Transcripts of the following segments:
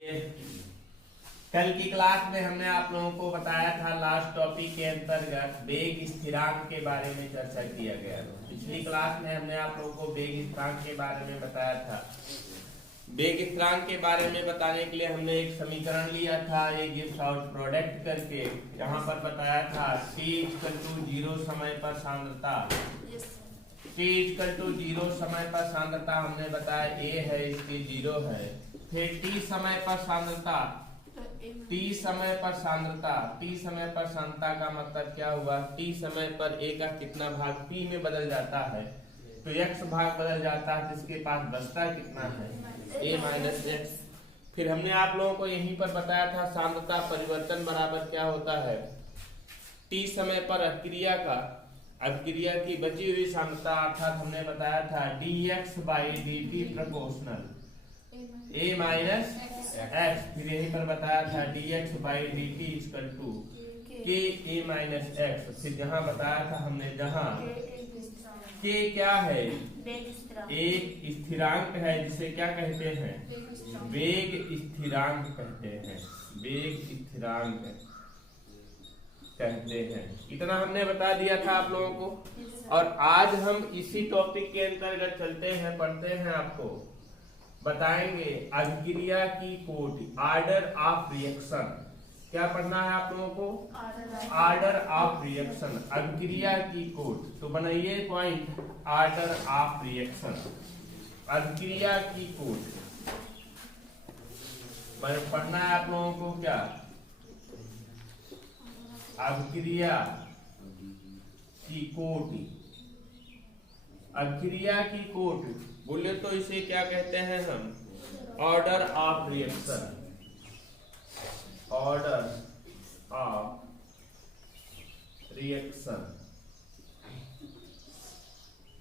कल की क्लास में हमने आप लोगों को बताया था, लास्ट टॉपिक के अंतर्गत वेग स्थिरांक के बारे में चर्चा किया गया। पिछली क्लास में हमने आप लोगों को वेग स्थिरांक के बारे में बताया था। वेग स्थिरांक के बारे में बताने के लिए हमने एक समीकरण लिया था, ये गिव्स आउट प्रोडक्ट करके। यहाँ पर बताया था t=0 समय पर सांद्रता, t=0 समय पर सांद्रता हमने बताया a है, इसकी 0 है। फिर t समय पर सांद्रता, t समय पर सांद्रता का मतलब क्या हुआ? t समय पर a का कितना भाग p में बदल जाता है, तो x भाग बदल जाता है, जिसके पास बचता कितना है, a माइनस x। फिर हमने आप लोगों को यहीं पर बताया था सांद्रता परिवर्तन बराबर क्या होता है, t समय पर अभिक्रिया की बची हुई सांद्रता, अर्थात हमने बताया था dx/dt proportional a minus x। फिर यहीं पर बताया था dx/dt equal to k a minus x। फिर जहां बताया था हमने, जहां k क्या है, एक स्थिरांक है, जिसे क्या कहते हैं, वेग स्थिरांक कहते हैं, वेग स्थिरांक कहते हैं। इतना हमने बता दिया था आप लोगों को। और आज हम इसी टॉपिक के अंतर्गत चलते हैं, पढ़ते हैं, आपको बताएंगे अभिक्रिया की कोटि, ऑर्डर ऑफ रिएक्शन। क्या पढ़ना है आप लोगों को? ऑर्डर ऑफ रिएक्शन, अभिक्रिया की कोटि। तो बनाइए पॉइंट, ऑर्डर ऑफ रिएक्शन, अभिक्रिया की कोटि पढ़ना है आप लोगों को। क्या अभिक्रिया की कोटि, अभिक्रिया की कोटि बोले तो इसे क्या कहते हैं हम, order of reaction, order of reaction.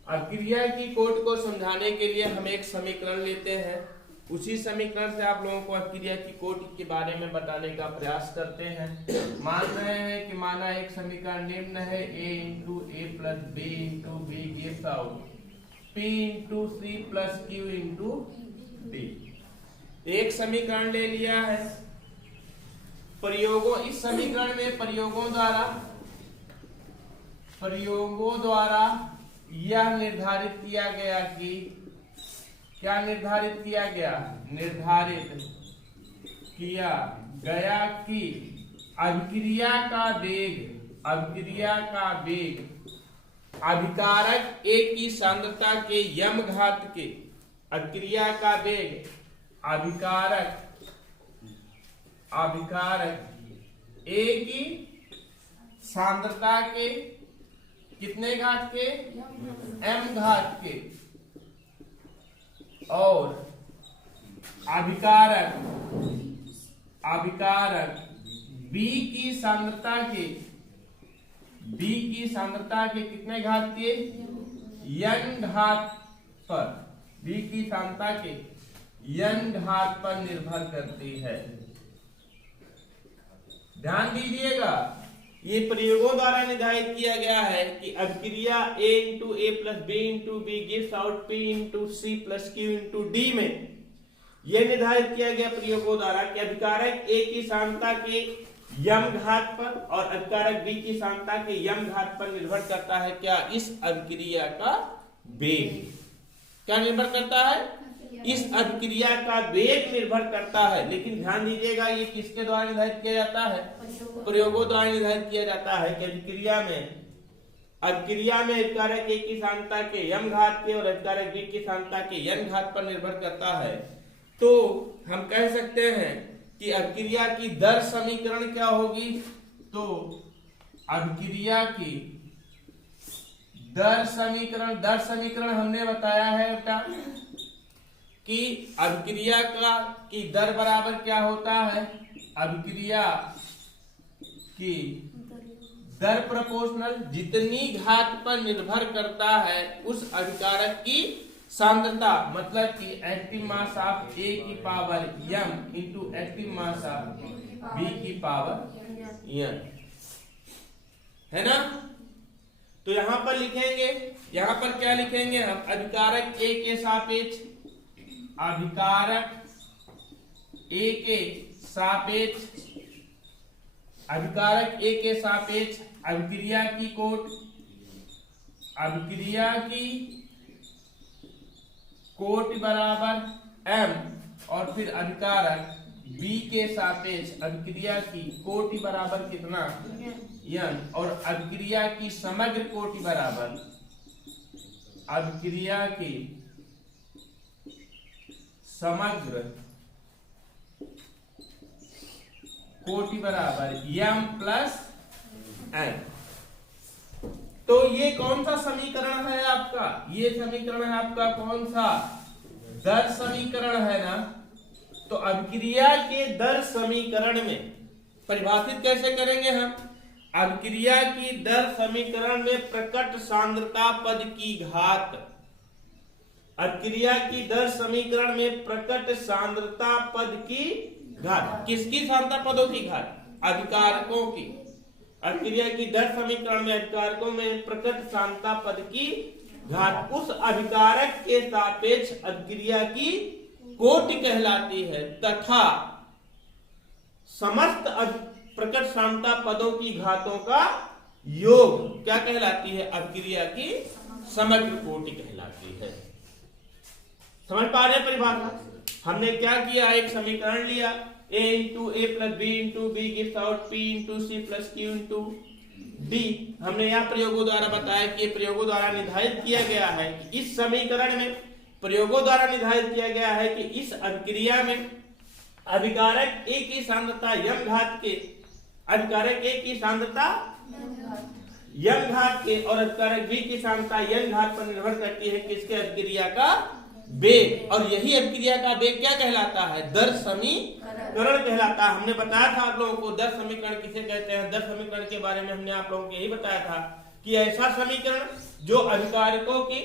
अभिक्रिया की कोटि को समझाने के लिए हम एक समीकरण लेते हैं, उसी समीकरण से आप लोगों को अभिक्रिया की कोटि के बारे में बताने का प्रयास करते हैं। मान रहे हैं कि माना एक समीकरण निम्न है, a into A plus b into B gives out p into C plus Q into D. एक समीकरण ले लिया है, प्रयोगों, इस समीकरण में प्रयोगों द्वारा यह निर्धारित किया गया कि, क्या निर्धारित किया गया, निर्धारित किया गया कि अभिक्रिया का वेग अभिकारक A की सांद्रता के यम घात के, अभिक्रिया का वेग अभिकारक A की सांद्रता के कितने घात के, m घात के, और अभिकारक B की सांद्रता के कितने घात के, n घात पर, B की सांद्रता के n घात पर निर्भर करती है। ध्यान दीजिएगा, ये प्रयोगों द्वारा निर्धारित किया गया है कि अभिक्रिया a into A plus B into B gives out p into C plus Q into D में यह निर्धारित किया गया प्रयोगों द्वारा कि अभिकारक a की सांद्रता के यम घात पर और अभिकारक b की सांद्रता के यम घात पर निर्भर करता है, क्या, इस अभिक्रिया का वेग। क्या निर्भर करता है? इस अभिक्रिया का वेग निर्भर करता है। लेकिन ध्यान दीजिएगा, ये किसके द्वारा निर्धारित किया जाता है? प्रयोगों द्वारा निर्धारित किया जाता है कि अभिक्रिया में अभिकारक A की सांद्रता के यम घात के और अभिकारक B की सांद्रता के n घात पर निर्भर करता है। तो हम कह सकते हैं कि अभिक्रिया की दर समीकरण क्या होगी, तो अभिक्रिया की दर समीकरण हमने बताया है बेटा कि अभिक्रिया की दर बराबर क्या होता है, अभिक्रिया की दर प्रोपोर्शनल जितनी घात पर निर्भर करता है उस अभिकारक की सांद्रता, मतलब कि एक्टिव मास ऑफ A की power m into active mass of B की पावर n, है ना। तो यहां पर लिखेंगे, यहां पर क्या लिखेंगे हम, अभिकारक A के सापेक्ष अभिकारक ए के सापेक्ष अभिकारक ए के सापेक्ष अभिक्रिया की कोट, अभिक्रिया की कोट बराबर एम, और फिर अभिकारक बी के सापेक्ष अभिक्रिया की कोटि बराबर कितना, एन, और अभिक्रिया की समग्र कोटि बराबर, अभिक्रिया की समग्र कोटि बराबर एम प्लस एन। तो ये कौन सा समीकरण है आपका, ये समीकरण है आपका कौन सा, दर समीकरण है ना। तो अभिक्रिया के दर समीकरण में परिभाषित कैसे करेंगे हम, अभिक्रिया की दर समीकरण में प्रकट सांद्रता पद की घात, अभिक्रिया की दर समीकरण में प्रकट सांद्रता पद की घात, किसकी सांद्रता पदों की घात, अभिकारकों की। अभिक्रिया की दर समीकरण में अभिकारकों में प्रकट सांद्रता पद की घात उस अभिकारक के सापेक्ष अभिक्रिया की कोटि कहलाती है, तथा समस्त प्रकट सांद्रता पदों की घातों का योग क्या कहलाती है, अभिक्रिया की समग्र कोटि कहलाती है। समझ पा रहे परिभाषा। हमने क्या किया, एक समीकरण लिया, a into A plus B into B gives out p into C plus Q into D. हमने यहाँ प्रयोगों द्वारा बताया कि प्रयोगों द्वारा निर्धारित किया गया है कि इस समीकरण में प्रयोगों द्वारा निर्धारित किया गया है कि इस अभिक्रिया में अभिकारक ए की सांद्रता यम घात के, अभिकारक ए की सांद्रता यम घात के और अभिकारक बी की सांद्रता यम घात पर निर्भर करती है किसके, अभिक्रिया का वेग। और यही अभिक्रिया का वेग क्या कहलाता है, दर समीकरण कहलाता है। हमने बताया था आप लोगों को दर समीकरण किसे कहते हैं। दर समीकरण के बारे में हमने आप लोगों को यही बताया था कि ऐसा समीकरण जो अभिकारकों की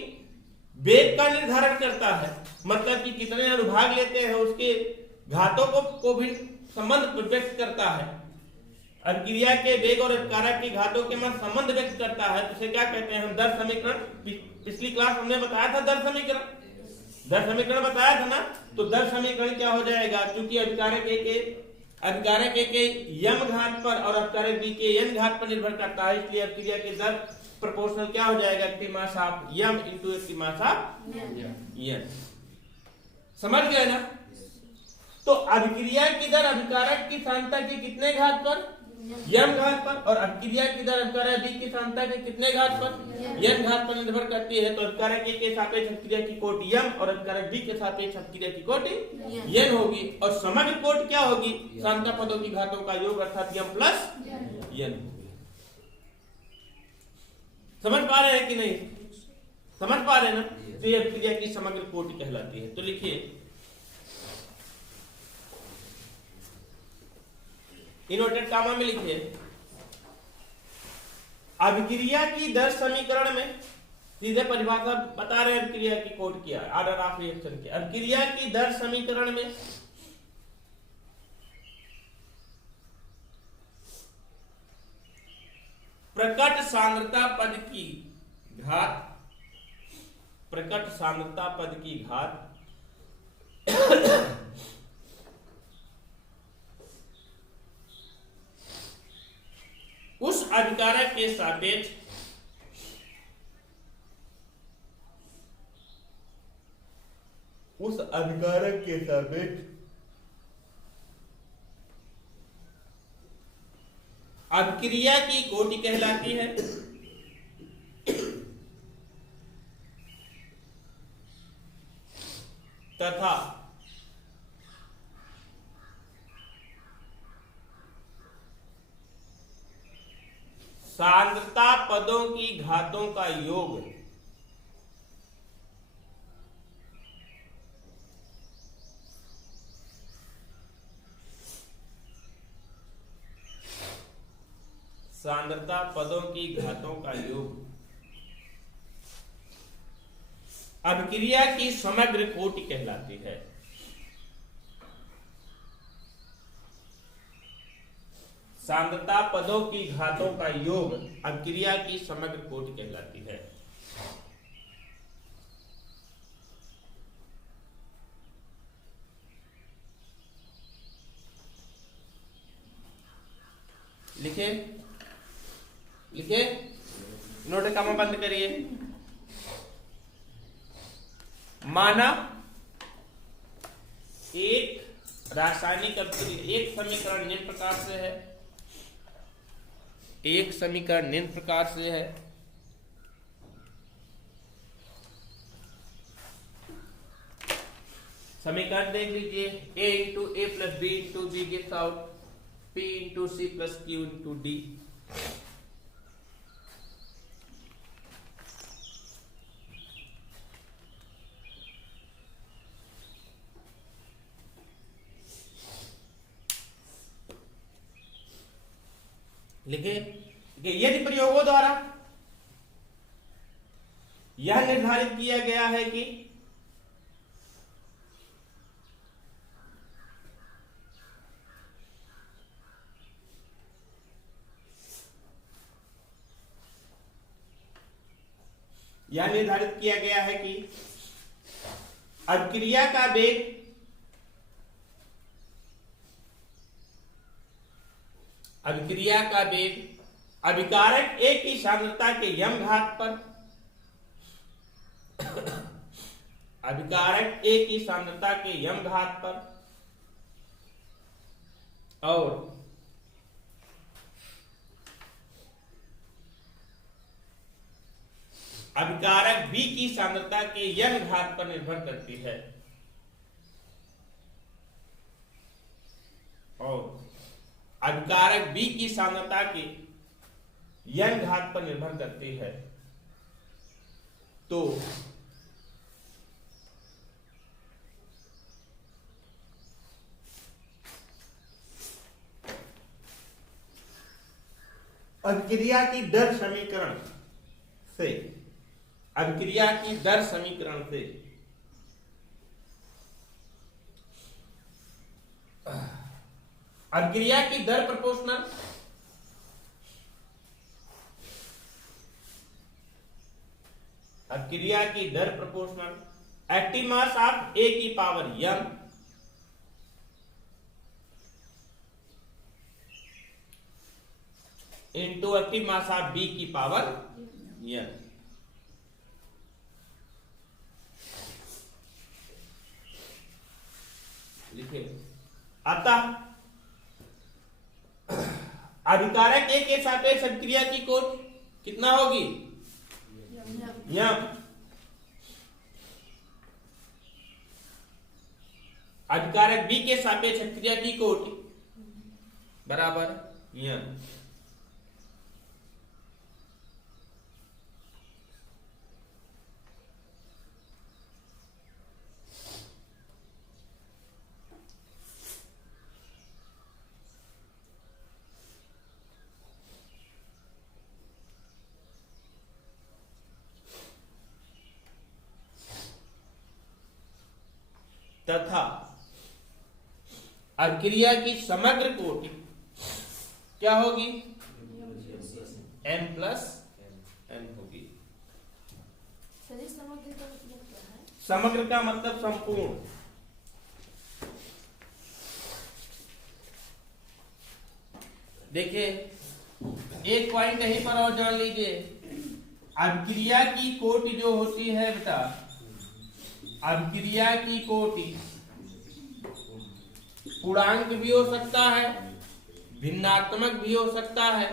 वेग का निर्धारण करता है, मतलब कि कितने अनुभाग लेते हैं उसके घातों को भी संबंध व्यक्त करता है। अभिक्रिया के वेग और अभिकारक की घातों के मध्य संबंध व्यक्त करता है, तो उसे क्या कहते हैं हम, दर समीकरण। पिछली क्लास हमने बताया था दर समीकरण, दर समीकरण बताया था ना। तो दर समीकरण क्या हो जाएगा, क्योंकि अभिकारक ए के यम घात पर और अभिकारक बी के एन घात पर निर्भर करता है, इसलिए अभिक्रिया के दर प्रोपोर्शनल क्या हो जाएगा, mass of M into mass of N. समझ गए ना। तो अभिक्रिया की दर अभिकारक की सांद्रता के कितने घात पर, यम घात पर, और अभिक्रिया की दर अभिकारक बी की सांद्रता के कितने घात पर, एन घात पर निर्भर करती है। तो अभिकारक ए के सापेक्ष अभिक्रिया की कोटि यम और अभिकारक बी के सापेक्ष अभिक्रिया की कोटि एन होगी, और समग्र कोटि क्या होगी, सांद्रता पदों की घातों का योग अर्थात यम प्लस एन होगी। समझ पा रहे हैं कि नहीं, समझ पा रहे हैं ना। तो ये अभिक्रिया की समग्र कोटि कहलाती है। तो लिखिए इनवर्टेड कामा में लिखिए, अभिक्रिया की दर समीकरण में सीधे परिभाषा बता रहे हैं अभिक्रिया की कोट किया, ऑर्डर ऑफ रिएक्शन की। अभिक्रिया की दर समीकरण में प्रकट सांद्रता पद की घात, प्रकट सांद्रता पद की घात उस अभिकारक के सापेक्ष अभिक्रिया की कोटि कहलाती है, तथा सांद्रता पदों की घातों का योग सांद्रता पदों की घातों का योग अभिक्रिया की समग्र कोटि कहलाती है। सांद्रता पदों की घातों का योग अभिक्रिया की समग्र कोटि कहलाती है। लिखे लिखे, नोट कमा बंद करिए। माना एक रासायनिक अभिक्रिया, एक समीकरण निम्न प्रकार से है, एक समीकरण निम्न प्रकार से है। समीकरण देख लीजिए, a into A plus B into B gives out p into C plus Q into D. लिखे, यदि प्रयोगों द्वारा यह निर्धारित किया गया है कि अभिक्रिया का वेग अभिकारक A की सांद्रता के यम घात पर अभिकारक A की सांद्रता के यम घात पर और अभिकारक B की सांद्रता के यम घात पर निर्भर करती है, और अभिकारक B की सांद्रता के यम घात पर निर्भर करती है। तो अभिक्रिया की दर समीकरण से अभिक्रिया की दर समीकरण से अभिक्रिया की दर प्रोपोर्शनल अभिक्रिया की दर proportional active mass of A की power M into active mass of B की पावर यम। लिखिए, अतः अभिकारक ए के सापेक्ष अभिक्रिया की कोट कितना होगी? यम। अभिकारक बी के सापेक्ष अभिक्रिया की कोट बराबर यम। तथा अभिक्रिया की समग्र कोटि क्या होगी? n प्लस n होगी। समग्र का मतलब संपूर्ण। देखिए, एक पॉइंट यहीं पर और जान लीजिए, अभिक्रिया की कोटि जो होती है बेटा, अभिक्रिया की कोटि पूर्णांक भी हो सकता है, भिन्नात्मक भी हो सकता है,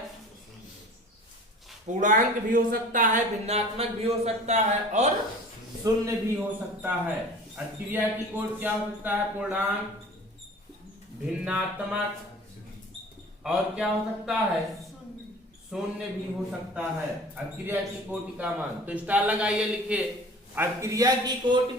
पूर्णांक भी हो सकता है, भिन्नात्मक भी हो सकता है और शून्य भी हो सकता है। अभिक्रिया की कोटि क्या हो सकता है? पूर्णांक, भिन्नात्मक और क्या हो सकता है? शून्य भी हो सकता है। अभिक्रिया की कोटि का मान तो स्टार लगाइए, लिखिए अभिक्रिया की कोटि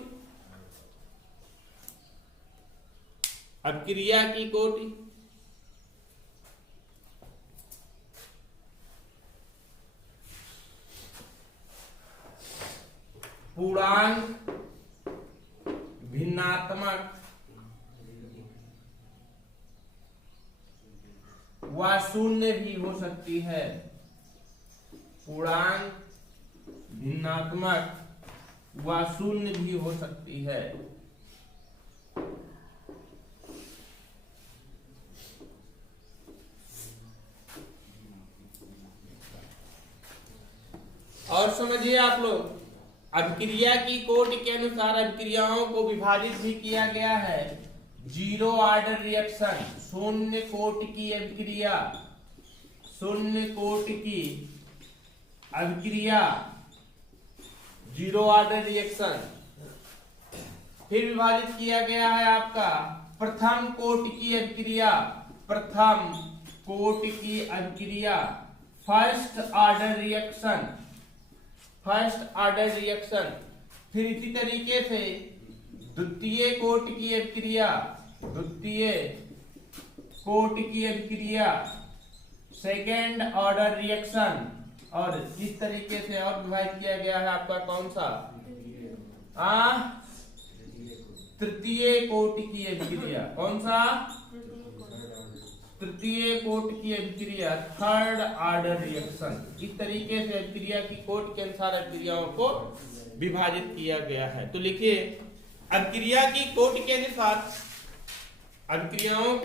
पूर्णांक, भिन्नात्मक व शून्य भी हो सकती है। पूर्णांक, भिन्नात्मक व शून्य भी हो सकती है। और समझिए आप लोग, अभिक्रिया की कोटि के अनुसार अभिक्रियाओं को विभाजित भी किया गया है। जीरो ऑर्डर रिएक्शन, शून्य कोटि की अभिक्रिया, शून्य कोटि की अभिक्रिया, जीरो ऑर्डर रिएक्शन। फिर विभाजित किया गया है आपका प्रथम कोटि की अभिक्रिया, प्रथम कोटि की अभिक्रिया, first order reaction, first order reaction. फिर इसी तरीके से द्वितीय कोटि की अभिक्रिया, द्वितीय कोटि की अभिक्रिया, सेकेंड ऑर्डर रिएक्शन। और इस तरीके से और विभाजित किया गया है आपका कौन सा, तृतीय कोटि की अभिक्रिया। कौन सा, तृतीय कोटि की अभिक्रिया, थर्ड ऑर्डर रिएक्शन। इस तरीके से अभिक्रिया की कोटि के अनुसार अभिक्रियाओं को विभाजित किया गया है। तो लिखिए, अभिक्रिया की कोटि के अनुसार अभिक्रियाओं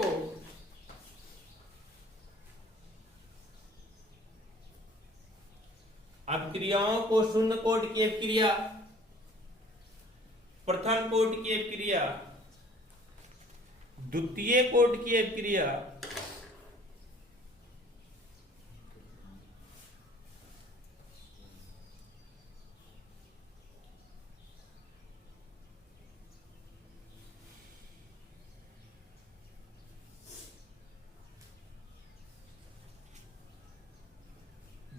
को शून्य कोटि की अभिक्रिया, प्रथम कोटि की अभिक्रिया, द्वितीय कोटि की अभिक्रिया,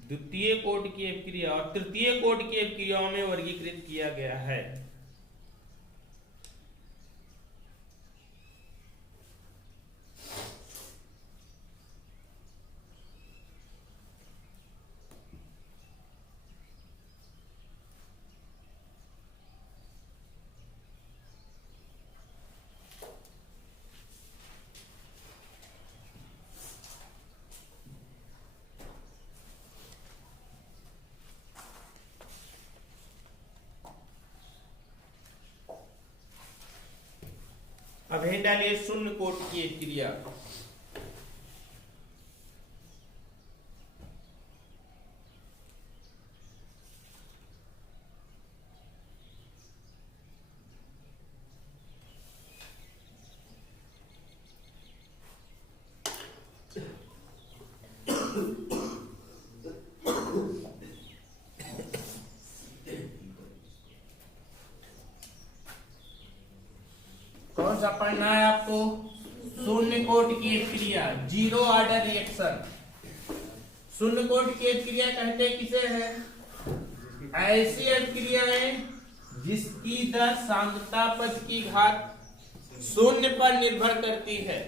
द्वितीय कोटि की अभिक्रिया और तृतीय कोटि की अभिक्रियाओं में वर्गीकृत किया गया है। अब हेड डालिए शून्य कोटि की अभिक्रिया। कौन सा पढ़ना है आपको, शून्य कोटि की अभिक्रिया, जीरो ऑर्डर रिएक्शन। शून्य कोटि की अभिक्रिया कहते किसे है, ऐसी अभिक्रियाएं जिसकी दर सांद्रता पद की घात शून्य पर निर्भर करती है,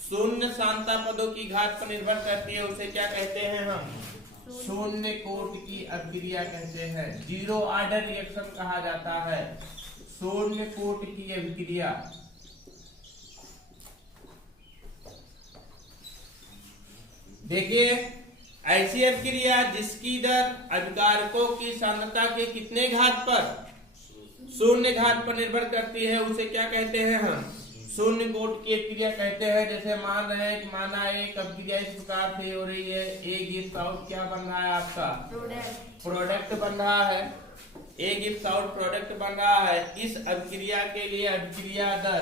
शून्य सांद्रता पदों की घात पर निर्भर करती है, उसे क्या कहते हैं हम, शून्य कोटि की अभिक्रिया कहते हैं। जीरो ऑर्डर रिएक्शन कहा जाता है शून्य कोटि की अभिक्रिया। देखिए, ऐसी अभिक्रिया जिसकी दर अभिकारकों की सांद्रता के कितने घात पर, शून्य घात पर निर्भर करती है, उसे क्या कहते हैं हम, शून्य कोटि की अभिक्रिया कहते हैं। जैसे मान रहे हैं कि माना एक अभिक्रिया इस प्रकार से हो रही है, ए गिव्स आउट क्या बन रहा है आपका, प्रोडक्ट बन रहा है, ए गिव्स आउट प्रोडक्ट बन रहा है। इस अभिक्रिया के लिए अभिक्रिया दर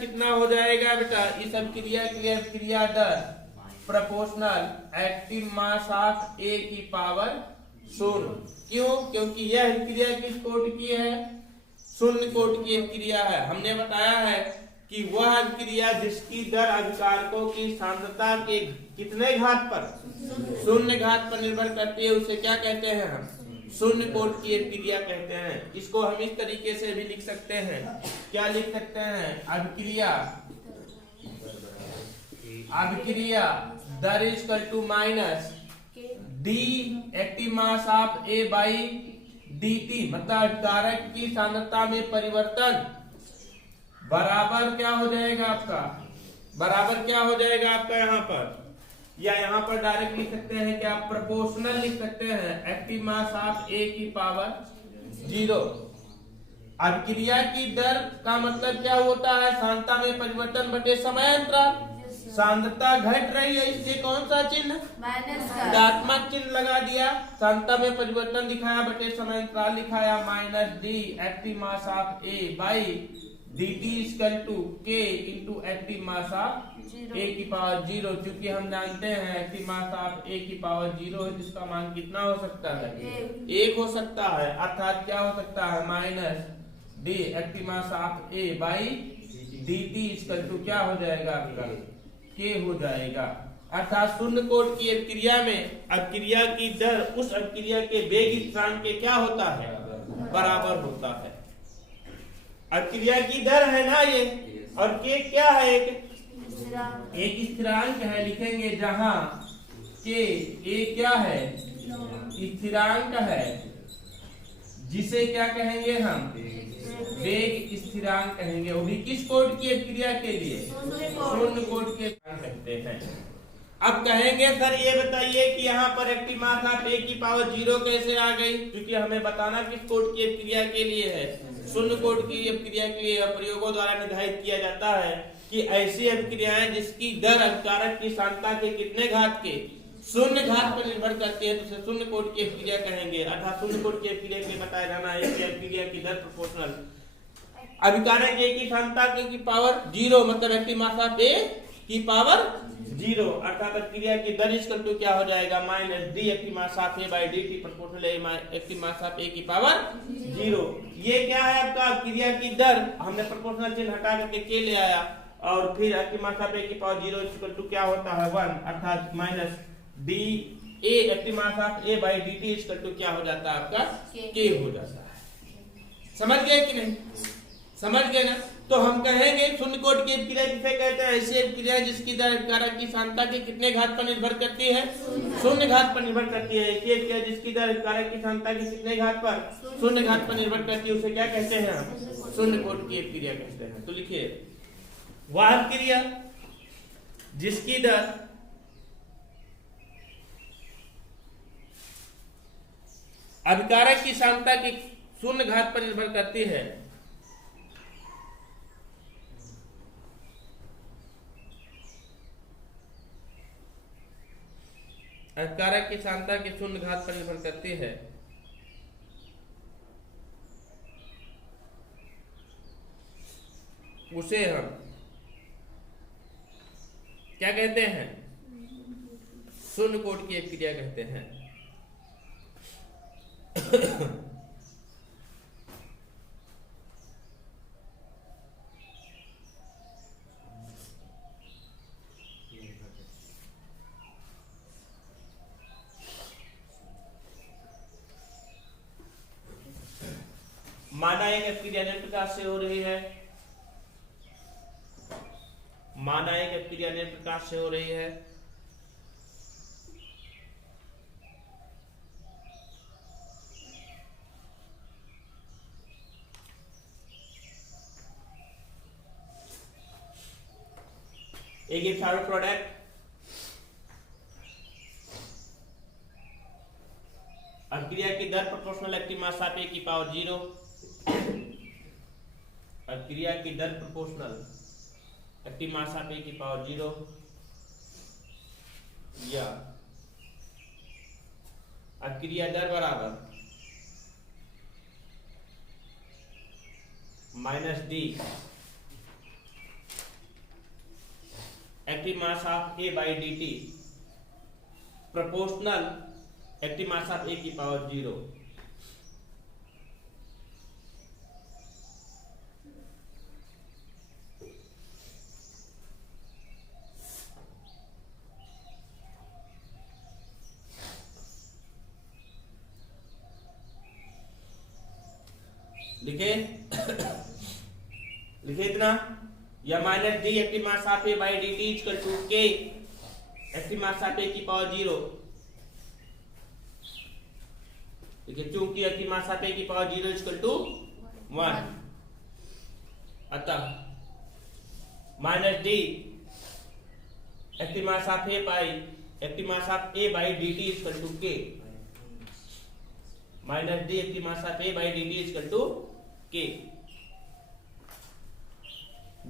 कितना हो जाएगा बेटा, इस अभिक्रिया के लिए अभिक्रिया दर proportional active mass of A की पावर शून्य। क्यों, क्योंकि यह अभिक्रिया किस कोटि की है, शून्य कोटि की अभिक्रिया है। हमने बताया है कि वह अभिक्रिया जिसकी दर अभिकारकों की सांद्रता के कितने घात पर, शून्य घात पर निर्भर करती है, उसे क्या कहते हैं हम, शून्य कोटि की अभिक्रिया कहते हैं। इसको हम इस तरीके से भी लिख सकते हैं, क्या लिख सकते हैं, अभिक्रिया दर is equal to minus D active mass of A by D T, मतलब अभिकारक की सांद्रता में परिवर्तन बराबर क्या हो जाएगा आपका, बराबर क्या हो जाएगा आपका यहाँ पर, या यहाँ पर डायरेक्ट लिख सकते हैं क्या, प्रोपोर्शनल लिख सकते हैं एक्टिव मास ऑफ ए की पावर 0। अभिक्रिया की दर का मतलब क्या होता है, सांद्रता में परिवर्तन बटे समय अंतराल। सांद्रता घट रही है, इसलिए कौन सा चिन्ह, ऋणात्मक चिन्ह लगा दिया। सांद्रता में परिवर्तन दिखाया बटे समय अंतराल दिखाया, minus D active mass of A by dt equal to k into active mass of A की पावर 0। चूंकि हम जानते हैं एक्टिव मास ऑफ ए की पावर 0 है, जिसका मान कितना हो सकता है, 1 हो सकता है। अर्थात क्या हो सकता है, minus D active mass of A by dt equal to क्या हो जाएगा आपका, k हो जाएगा। अर्थात शून्य कोट की अभिक्रिया में अभिक्रिया की दर उस अभिक्रिया के वेग स्थिरांक के क्या होता है, बराबर होता है। अभिक्रिया की दर है ना ये, और के क्या है, एक स्थिरांक है, लिखेंगे जहां के ए क्या है, स्थिरांक है, जिसे क्या कहेंगे हम, वेग स्थिरांक कहेंगे। वो भी किस कोड की अभिक्रिया के लिए, शून्य कोड के कहते हैं। अब कहेंगे सर ये बताइए कि यहाँ पर एक्टिव मास ऑफ ए की पावर 0 कैसे आ गई, क्योंकि हमें बताना किस कोड की अभिक्रिया के लिए है, शून्य कोड की अभिक्रिया के लिए। प्रयोगों द्वारा निर्धारित किया जाता है कि ऐसी अभिक्रियाएं जिसकी दर अभिकारक की सांद्रता के कितने घात के, शून्य घात पर निर्भर करती है, तो उसे शून्य कोड की अभिक्रिया कहेंगे। अर्थात शून्य कोड की अभिक्रिया के बताया जाना है कि अभिक्रिया की दर प्रोपोर्शनल अभिकारक ए की सांद्रता की पावर 0, मतलब एक्टिव मास ऑफ ए की पावर 0। अर्थात अभिक्रिया की दर इक्वल टू क्या हो जाएगा, minus D active mass of A by D T proportional active mass of A की पावर 0। ये क्या है आपका अभिक्रिया की दर, हमने प्रोपोर्शनल चिन्ह हटा करके के ले आया, और फिर एक्टिव मास ऑफ ए की पावर 0 इक्वल टू क्या होता है 1। अर्थात minus D A active mass of A by D T equal to क्या हो जाता है आपका, के हो जाता है। समझ गए कि नहीं, समझ गए ना। तो हम कहेंगे शून्य कोट की अभिक्रिया किसे कहते हैं, ऐसी अभिक्रिया जिसकी दर अभिकारक की सांद्रता के कितने घात पर निर्भर करती है, शून्य घात पर निर्भर करती है। ऐसी अभिक्रिया जिसकी दर अभिकारक की सांद्रता के कितने घात पर, शून्य घात पर निर्भर करती है, उसे क्या कहते हैं हम, शून्य कोट की अभिक्रिया कहते हैं। तो लिखिए वह अभिक्रिया जिसकी दर अभिकारक की सांद्रता के शून्य घात पर निर्भर करती है, अभिकारक की सांद्रता के शून्य घात पर निर्भर करती है, उसे हम क्या कहते हैं, शून्य कोट की अभिक्रिया कहते हैं। माना एक अभिक्रिया निम्न प्रकार से हो रही है, माना एक अभिक्रिया निम्न प्रकार से हो रही है, एक इथाइल प्रोडक्ट अभिक्रिया की दर proportional active mass of A की पावर 0, अभिक्रिया की दर proportional active mass of A की पावर 0 या अभिक्रिया दर बराबर minus D active mass of A by D T proportional active mass of A की पावर 0। लिखे लिखे इतना, या minus D active mass of A by D T equal to K active mass of A की power 0। देखिए चूंकि active mass of A की power 0 equal to 1, अतः minus D active mass of A by active mass of A by D T equal to K, minus D active mass of A by D T equal to K.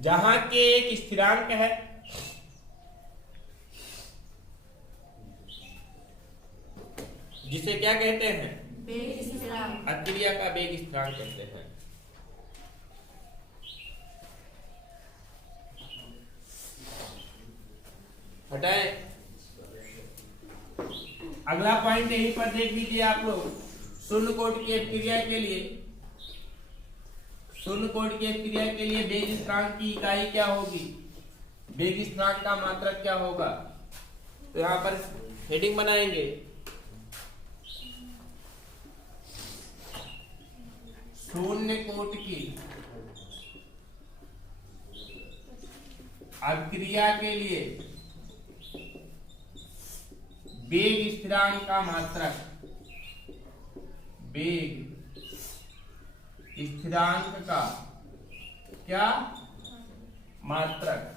जहां के एक स्थिरांक है जिसे क्या कहते हैं? वेग स्थिरांक। अक्रिया का वेग स्थिरांक कहते हैं। हटाए। अगला पॉइंट यहीं पर देख लीजिए आप लोग। शून्य कोटि की अभिक्रिया के लिए, शून्य कोटि की अभिक्रिया के लिए वेग स्थिरांक की इकाई क्या होगी? वेग स्थिरांक का मात्रक क्या होगा? तो यहां पर हेडिंग बनाएंगे, शून्य कोटि की अभिक्रिया के लिए वेग स्थिरांक का मात्रक, वेग स्थिरांक का क्या मात्रक?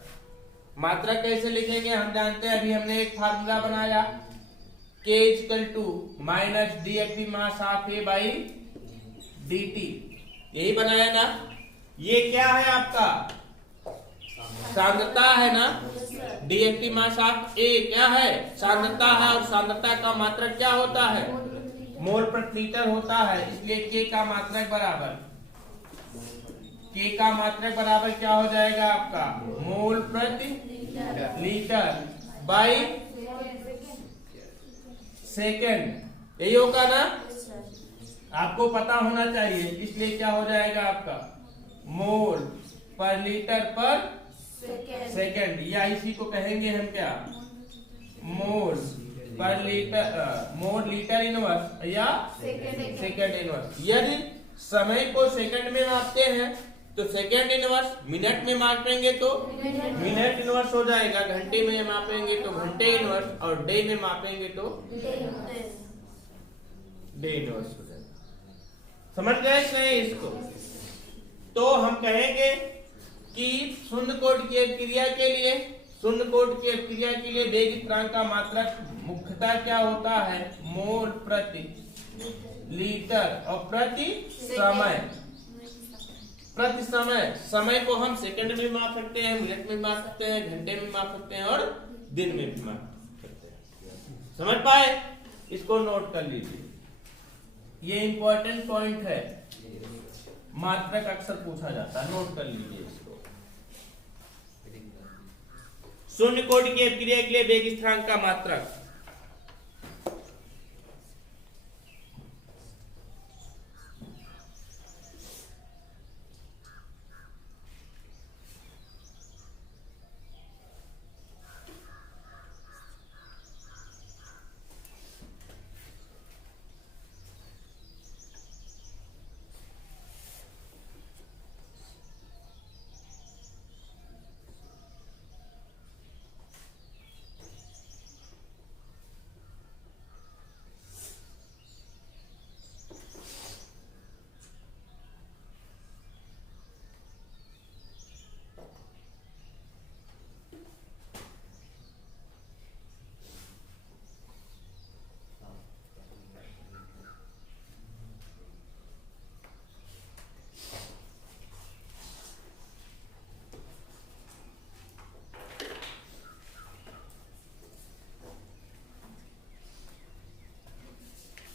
मात्रक कैसे लिखेंगे हम जानते हैं, अभी हमने एक फार्मूला बनाया, k = minus D mass of A by dt, यही बनाया ना। ये क्या है आपका? सांद्रता है ना। डी मास ऑफ ए क्या है? सांद्रता है, और सांद्रता का मात्रक क्या होता है? मोल प्रति लीटर होता है। इसलिए k का मात्रक बराबर, k का मात्रक बराबर क्या हो जाएगा आपका? मोल प्रति लीटर बाई सेकेंड, यही होगा ना। आपको पता होना चाहिए, इसलिए क्या हो जाएगा आपका? मोल पर लीटर पर सेकेंड, या इसी को कहेंगे हम क्या? मोल पर लीटर, मोल लीटर इनवर्स या सेकेंड इनवर्स। यदि समय को सेकंड में मापते हैं तो सेकंड इनवर्स, मिनट में मापेंगे तो मिनट इनवर्स हो जाएगा, घंटे में मापेंगे तो घंटे इनवर्स, और डे में मापेंगे तो डे इनवर्स हो जाएगा। समझ गए नहीं इसको? तो हम कहेंगे कि शून्य कोटि की अभिक्रिया के लिए, शून्य कोटि की अभिक्रिया के लिए वेग स्थिरांक का मात्रक मुख्यतः क्या होता है? मोल प्रति लीटर और प्रति समय। प्रति समय, समय को हम सेकंड में माप सकते हैं, मिनट में माप सकते हैं, घंटे में माप सकते हैं और दिन में भी माप सकते हैं। समझ पाए? इसको नोट कर लीजिए, ये इंपॉर्टेंट पॉइंट है, मात्रक अक्सर पूछा जाता है, नोट कर लीजिए इसको। शून्य कोटि की अभिक्रिया के लिए वेग स्थिरांक का मात्रक,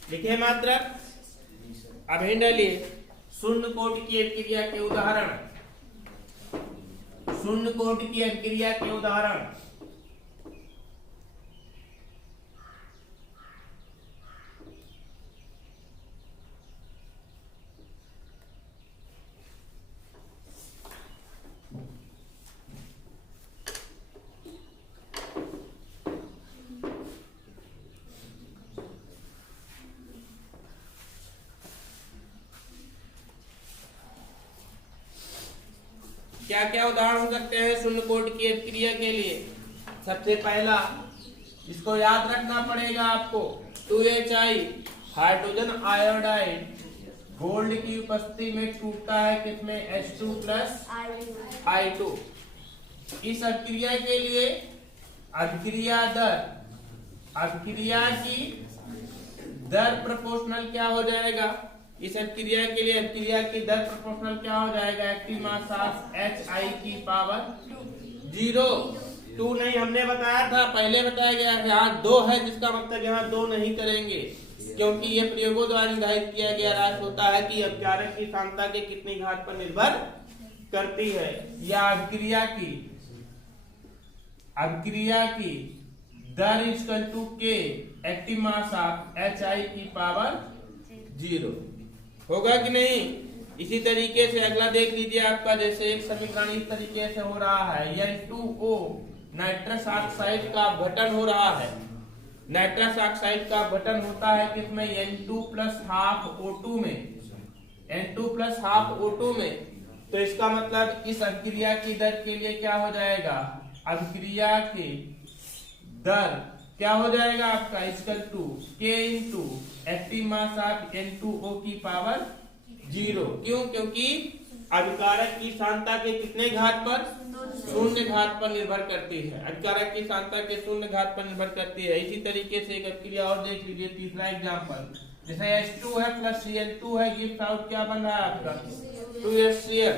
लिखिए मात्रक, अब हेडिंग डालिए, शून्य कोटि की अभिक्रिया के उदाहरण, शून्य कोटि की अभिक्रिया के उदाहरण। क्या क्या उदाहरण हो सकते हैं शून्य कोटि की अभिक्रिया के लिए? सबसे पहला, इसको याद रखना पड़ेगा आपको, 2HI हाइड्रोजन आयोडाइड गोल्ड की उपस्थिति में टूटता है किसमें? H2 plus I2। इस अभिक्रिया के लिए अभिक्रिया दर, अभिक्रिया की दर प्रोपोर्शनल क्या हो जाएगा? इस अभिक्रिया के लिए अभिक्रिया की दर प्रोपोर्शनल क्या हो जाएगा? एक्टिव मास ऑफ HI की पावर 0। 2 नहीं हमने बताया था, पहले बताया गया, यहाँ 2 है, जिसका मतलब यहाँ 2 नहीं करेंगे, क्योंकि ये प्रयोगों द्वारा निर्धारित किया गया राशि होता है कि अभिकारक की सांद्रता के कितनी घात पर निर्भर करती है, या अभिक्रिया की दर equal to K active mass of HI की पावर 0 होगा कि नहीं। इसी तरीके से अगला देख लीजिए आपका, जैसे एक समीकरण इस तरीके से हो रहा है, N2O नाइट्रस ऑक्साइड का अपघटन हो रहा है। नाइट्रस ऑक्साइड का अपघटन होता है किसमें, N2 प्लस हाफ O2 में, N2 प्लस हाफ O2 में। तो इसका मतलब इस अभिक्रिया की दर के लिए क्या हो जाएगा, अभिक्रिया की दर क्या हो जाएगा आपका equal to K into active mass of N2O की पावर 0। क्यों, क्योंकि अभिकारक की सांद्रता के कितने घात पर, शून्य घात पर निर्भर करती है। अभिकारक की सांद्रता के शून्य घात पर निर्भर करती है। इसी तरीके से एक अभिक्रिया और देख लीजिए, तीसरा एग्जांपल, जैसे H2 है प्लस Cl2 है, गिव्स आउट क्या बन रहा है आपका 2HCl।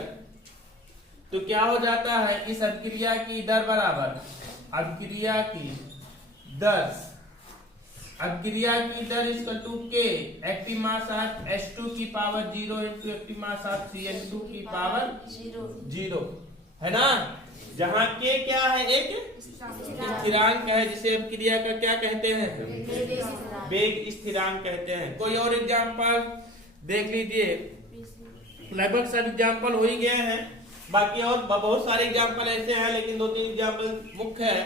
तो क्या हो जाता है, इस अभिक्रिया की दर बराबर अभिक्रिया की दर equal to K active mass of H2 की power 0 into active mass of Cl2 की पावर 0 है ना। जहाँ के क्या है, एक स्थिरांक है, जिसे अभिक्रिया का क्या कहते हैं, वेग स्थिरांक कहते हैं। कोई और एग्जांपल देख लीजिए, लगभग सब एग्जांपल हो ही गए हैं, बाकी और बहुत सारे एग्जांपल ऐसे हैं, लेकिन 2-3 एग्जांपल मुख्य है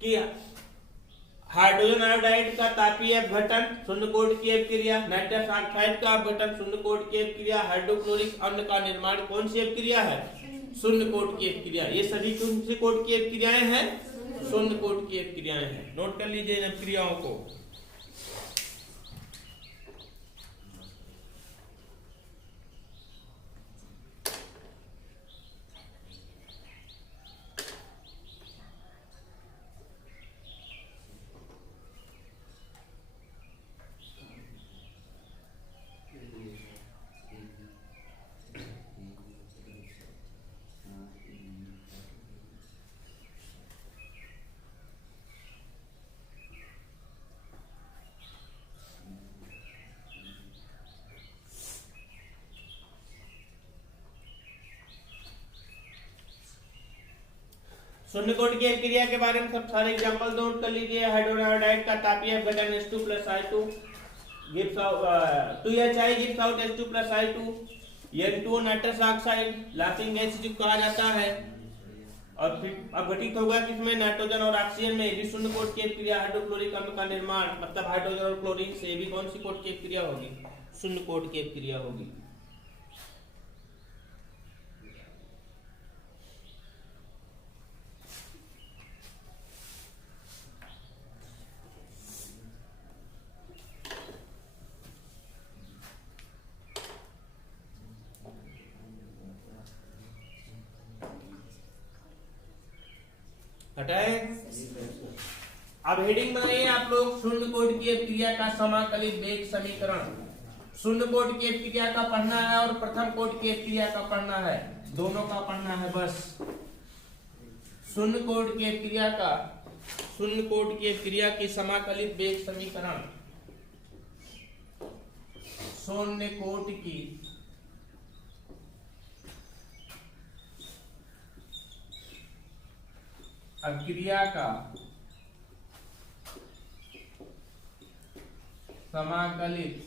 कि हाइड्रोजन आयोडाइड का तापीय अपघटन शून्य कोट की अभिक्रिया, नाइट्रस ऑक्साइड का अपघटन शून्य कोट की अभिक्रिया, हाइड्रोक्लोरिक अम्ल का निर्माण कौन सी अभिक्रिया है, शून्य कोट की अभिक्रिया। ये सभी कौन सी कोट की अभिक्रियाएं हैं, शून्य कोट की अभिक्रियाएं हैं। नोट कर लीजिए इन अभिक्रियाओं को। शून्य कोट की अभिक्रिया के बारे में सब सारे एग्जांपल नोट कर लीजिए। हाइड्रोजन आयोडाइड का तापीय अपघटन H2 plus I2 gives out 2HI gives out H2 plus I2। N2O nitrous oxide laughing gas जो कहा जाता है, और फिर अपघटित होगा किसमें, नाइट्रोजन और ऑक्सीजन में। भी शून्य कोट की अभिक्रिया, हाइड्रोक्लोरिक अम्ल का निर्माण, मतलब हाइड्रोजन और क्लोरीन से भी कौन सी कोट की अभिक्रिया होगी, शून्य कोट की अभिक्रिया होगी। हटाए। अब हेडिंग बनाइए आप लोग, शून्य कोट की अभिक्रिया का समाकलित वेग समीकरण। शून्य कोट की अभिक्रिया का पढ़ना है और प्रथम कोट की अभिक्रिया का पढ़ना है, दोनों का पढ़ना है बस। शून्य कोट की अभिक्रिया की समाकलित वेग समीकरण, शून्य कोट की अभिक्रिया का समाकलित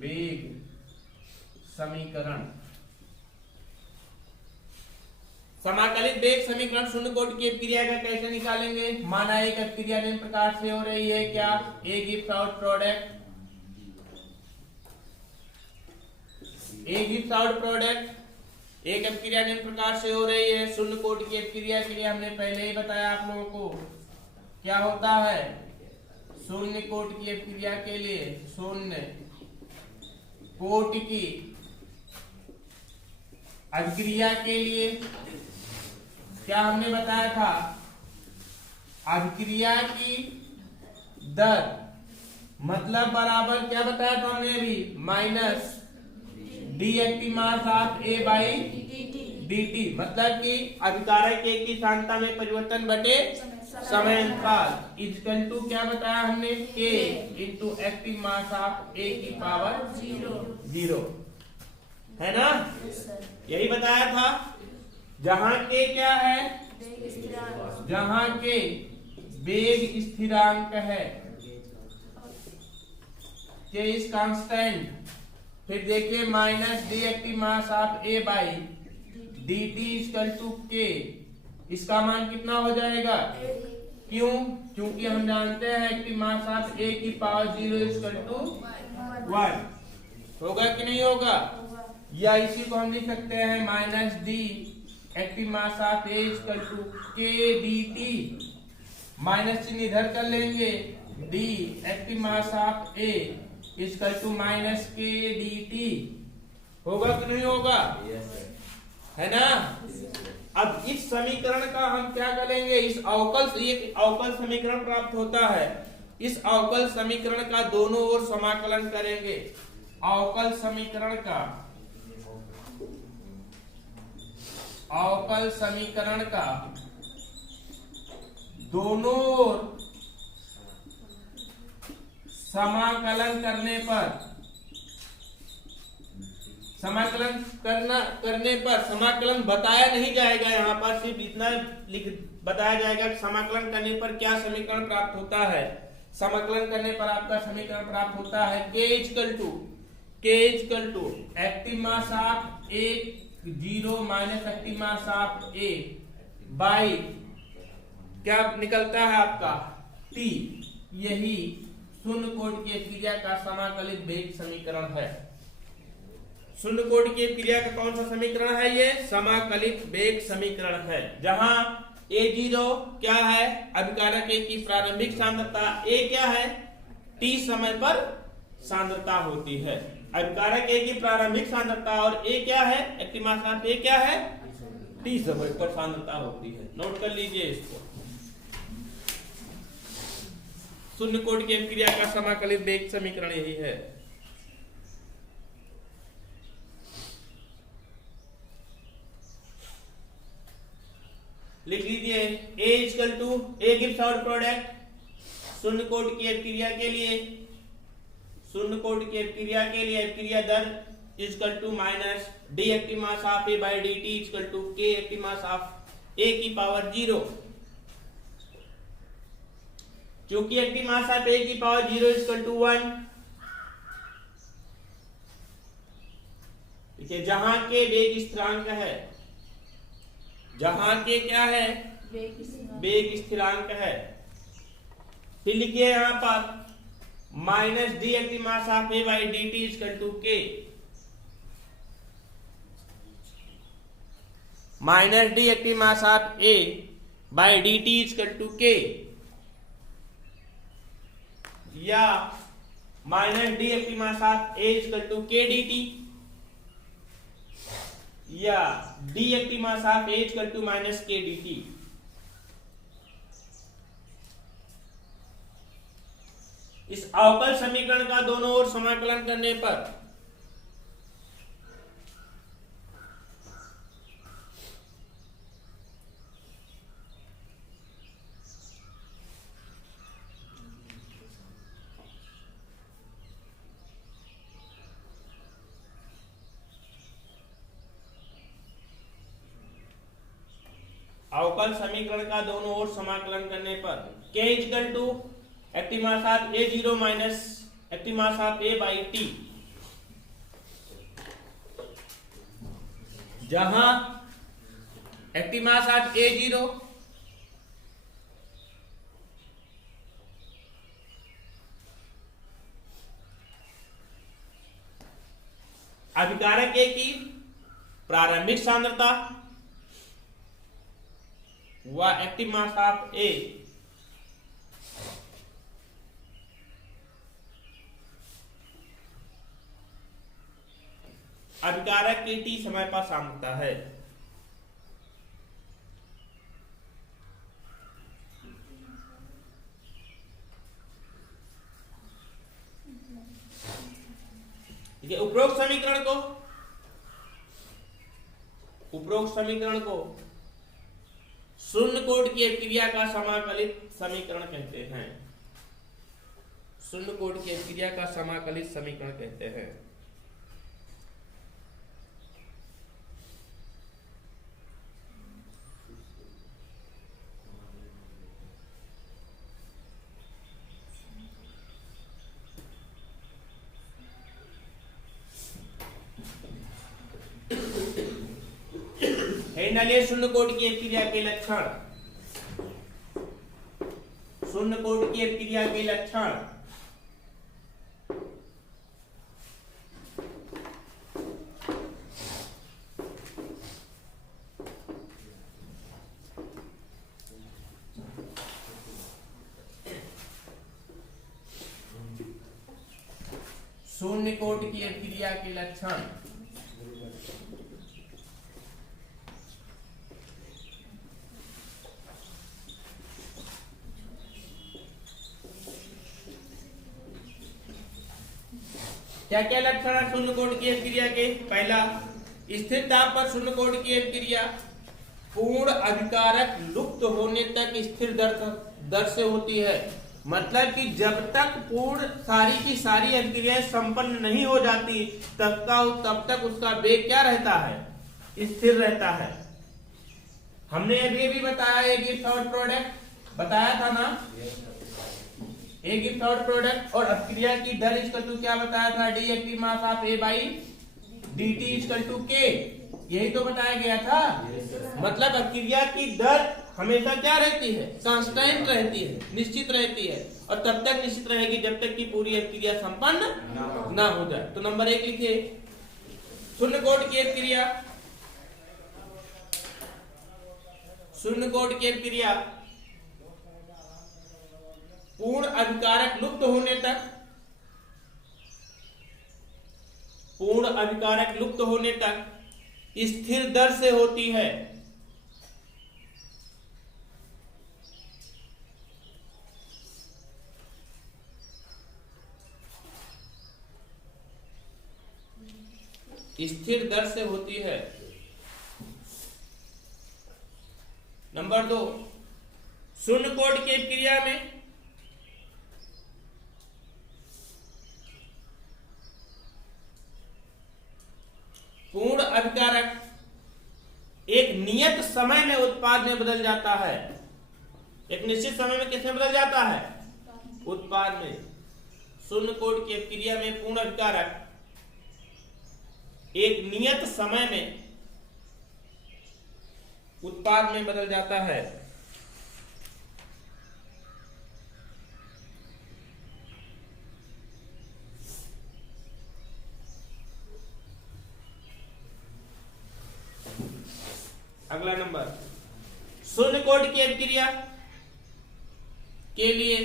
वेग समीकरण। समाकलित वेग समीकरण शून्य कोट की अभिक्रिया का कैसे निकालेंगे। माना एक अभिक्रिया निम्न प्रकार से हो रही है, क्या, A गिव्स आउट प्रोडक्ट, एक अभिक्रिया निम्न प्रकार से हो रही है। शून्य कोट की अभिक्रिया के लिए हमने पहले ही बताया आप लोगों को क्या होता है। शून्य कोट की अभिक्रिया के लिए, शून्य कोट की अभिक्रिया के लिए क्या हमने बताया था, अभिक्रिया की दर मतलब बराबर क्या बताया था हमने अभी, minus D active mass of A by dt, मतलब कि अभिकारक A की सांद्रता में परिवर्तन बटे समयांतराल इक्वल टू क्या बताया हमने, के into active mass of A की पावर 0 है ना, यही बताया था। जहां के क्या है, जहां के वेग स्थिरांक है, के इज कांस्टेंट। फिर देखिए minus D active mass of A by D T equal to K, इसका मान कितना हो जाएगा, क्यों, क्योंकि हम जानते हैं एक्टिव मास ऑफ ए की पावर 0 इक्वल टू 1। होगा कि नहीं होगा, या इसी को हम लिख सकते हैं minus D active mass of A equal to K D T, minus चिन्ह इधर कर लेंगे, D active mass of A equal to minus K D T. होगा कि नहीं होगा, है ना। अब इस समीकरण का हम क्या करेंगे, इस अवकल से एक अवकल समीकरण प्राप्त होता है, इस अवकल समीकरण का दोनों ओर समाकलन करेंगे। अवकल समीकरण का, अवकल समीकरण का दोनों ओर समाकलन करने पर, समाकलन करने पर समाकलन बताया नहीं जाएगा, यहाँ पर सिर्फ इतना बताया जाएगा कि समाकलन करने पर क्या समीकरण प्राप्त होता है। समाकलन करने पर आपका समीकरण प्राप्त होता है k equal to active mass of A 0 minus active mass of A by क्या निकलता है आपका t। यही शून्य कोट की क्रिया का समाकलित वेग समीकरण है। शून्य कोट की क्रिया का कौन सा समीकरण है, ये समाकलित वेग समीकरण है, जहां a0 क्या है, अभिकारक A की प्रारंभिक सांद्रता, A क्या है, t समय पर सांद्रता होती है। अभिकारक A की प्रारंभिक सांद्रता और A क्या है, एक्टिव मास ऑफ A क्या है, t समय पर सांद्रता होती है। नोट कर लीजिए इसको। शून्य कोट की क्रिया का समाकलित वेग समीकरण यही है। लिख लीजिए A equal to A gives out product शून्य कोट की क्रिया के लिए, शून्य कोट की क्रिया के लिए क्रिया दर equal to minus D active mass of A by D T equal to K active mass of A की पावर 0। क्योंकि एक्टिव मास ऑफ A की पावर 0 इक्वल टू 1, ठीक है, जहां के वेग स्थिरांक है, जहां के क्या है, वेग स्थिरांक है। फिर लिखिए यहां पर minus D active mass of A by D T equal to K, minus D active mass of A by D T equal to K, या minus D active mass of A equal to K D T, या D active mass of A equal to minus K D T. इस अवकल समीकरण का दोनों ओर समाकलन करने पर अवकल समीकरण का दोनों ओर समाकलन करने पर k equal to active mass of A0 minus active mass of A by T, जहां एक्टिव मास ऑफ A0 अभिकारक A की प्रारंभिक सांद्रता व एक्टिव मास ऑफ A अभिकारक के t समय पर सांद्रता है। ठीक है, उपरोक्त समीकरण को शून्य कोटि की क्रिया का समाकलित समीकरण कहते हैं। शून्य कोटि की क्रिया का समाकलित समीकरण कहते हैं। नलिए शून्य कोटि की क्रिया के लक्षण। शून्य कोटि की क्रिया के लक्षण। शून्य कोटि की क्रिया के लक्षण। क्या क्या लक्षण है शून्य कोटि की क्रिया के? पहला, स्थिर दाब पर शून्य कोटि की क्रिया पूर्ण अभिकारक लुप्त होने तक स्थिर दर से होती है। मतलब कि जब तक पूर्ण सारी की सारी अभिक्रियाएं संपन्न नहीं हो जाती तब तक उसका वेग क्या रहता है? स्थिर रहता है। हमने अभी भी बताया एक गिफ्ट थर्ड प्रोडक्ट बताया था ना, एक गिफ्ट थर्ड प्रोडक्ट और अभिक्रिया की दर इक्वल टू क्या बताया था? D active mass of A by D T equal to K, यही तो बताया गया था। मतलब अभिक्रिया की दर हमेशा क्या रहती है? कांस्टेंट रहती है, निश्चित रहती है, और तब तक निश्चित रहेगी जब तक कि पूरी अभिक्रिया संपन्न ना हो जाए। तो नंबर 1 लिखिए, शून्य कोटि की अभिक्रिया, शून्य कोटि की अभिक्रिया पूर्ण अभिकारक लुप्त होने तक, पूर्ण अभिकारक लुप्त होने तक स्थिर दर से होती है। स्थिर दर से होती है। नंबर 2, शून्य कोटि की क्रिया में पूर्ण अभिकारक एक नियत समय में उत्पाद में बदल जाता है। एक निश्चित समय में किसमें बदल जाता है? उत्पाद में। शून्य कोटि की क्रिया में पूर्ण अभिकारक एक नियत समय में उत्पाद में बदल जाता है। अगला नंबर, शून्य कोटि की अभिक्रिया के लिए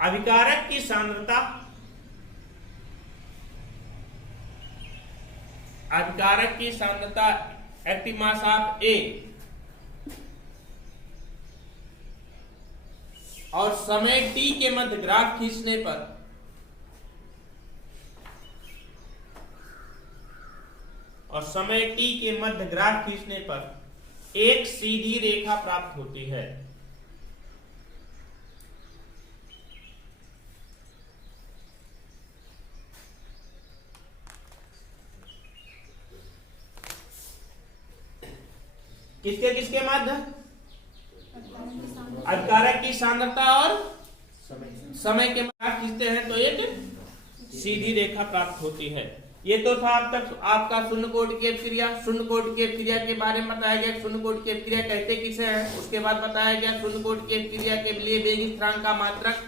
अभिकारक की सांद्रता, अभिकारक की सांद्रता एक्टिव मास ऑफ ए और समय टी के मध्य ग्राफ खींचने पर एक सीधी रेखा प्राप्त होती है। किसके किसके मध्य? अभिकारक की सांद्रता और समय के मध्य खींचते हैं तो एक सीधी रेखा प्राप्त होती है। ये तो था अब तक आपका शून्य कोटि की अभिक्रिया। शून्य कोटि की अभिक्रिया के बारे में बताया गया, शून्य कोटि की अभिक्रिया कहते किसे हैं। उसके बाद बताया गया शून्य कोटि की अभिक्रिया के लिए वेग स्थिरांक का मात्रक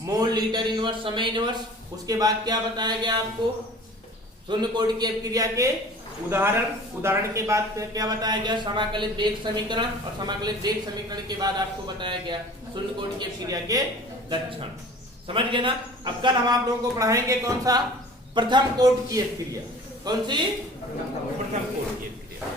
मोल लीटर इनवर्स समय इनवर्स। उसके बाद क्या बताया गया आपको? शून्य कोटि की अभिक्रिया के उदाहरण के बाद फिर क्या बताया गया? समाकलित वेग समीकरण, और समाकलित वेग समीकरण के बाद आपको बताया गया शून्य कोटि की अभिक्रिया के लक्षण। समझ गए ना? अब कल हम आप लोगों को पढ़ाएंगे कौन सा? प्रथम कोटि की अभिक्रिया। कौन सी? प्रथम कोटि की अभिक्रिया।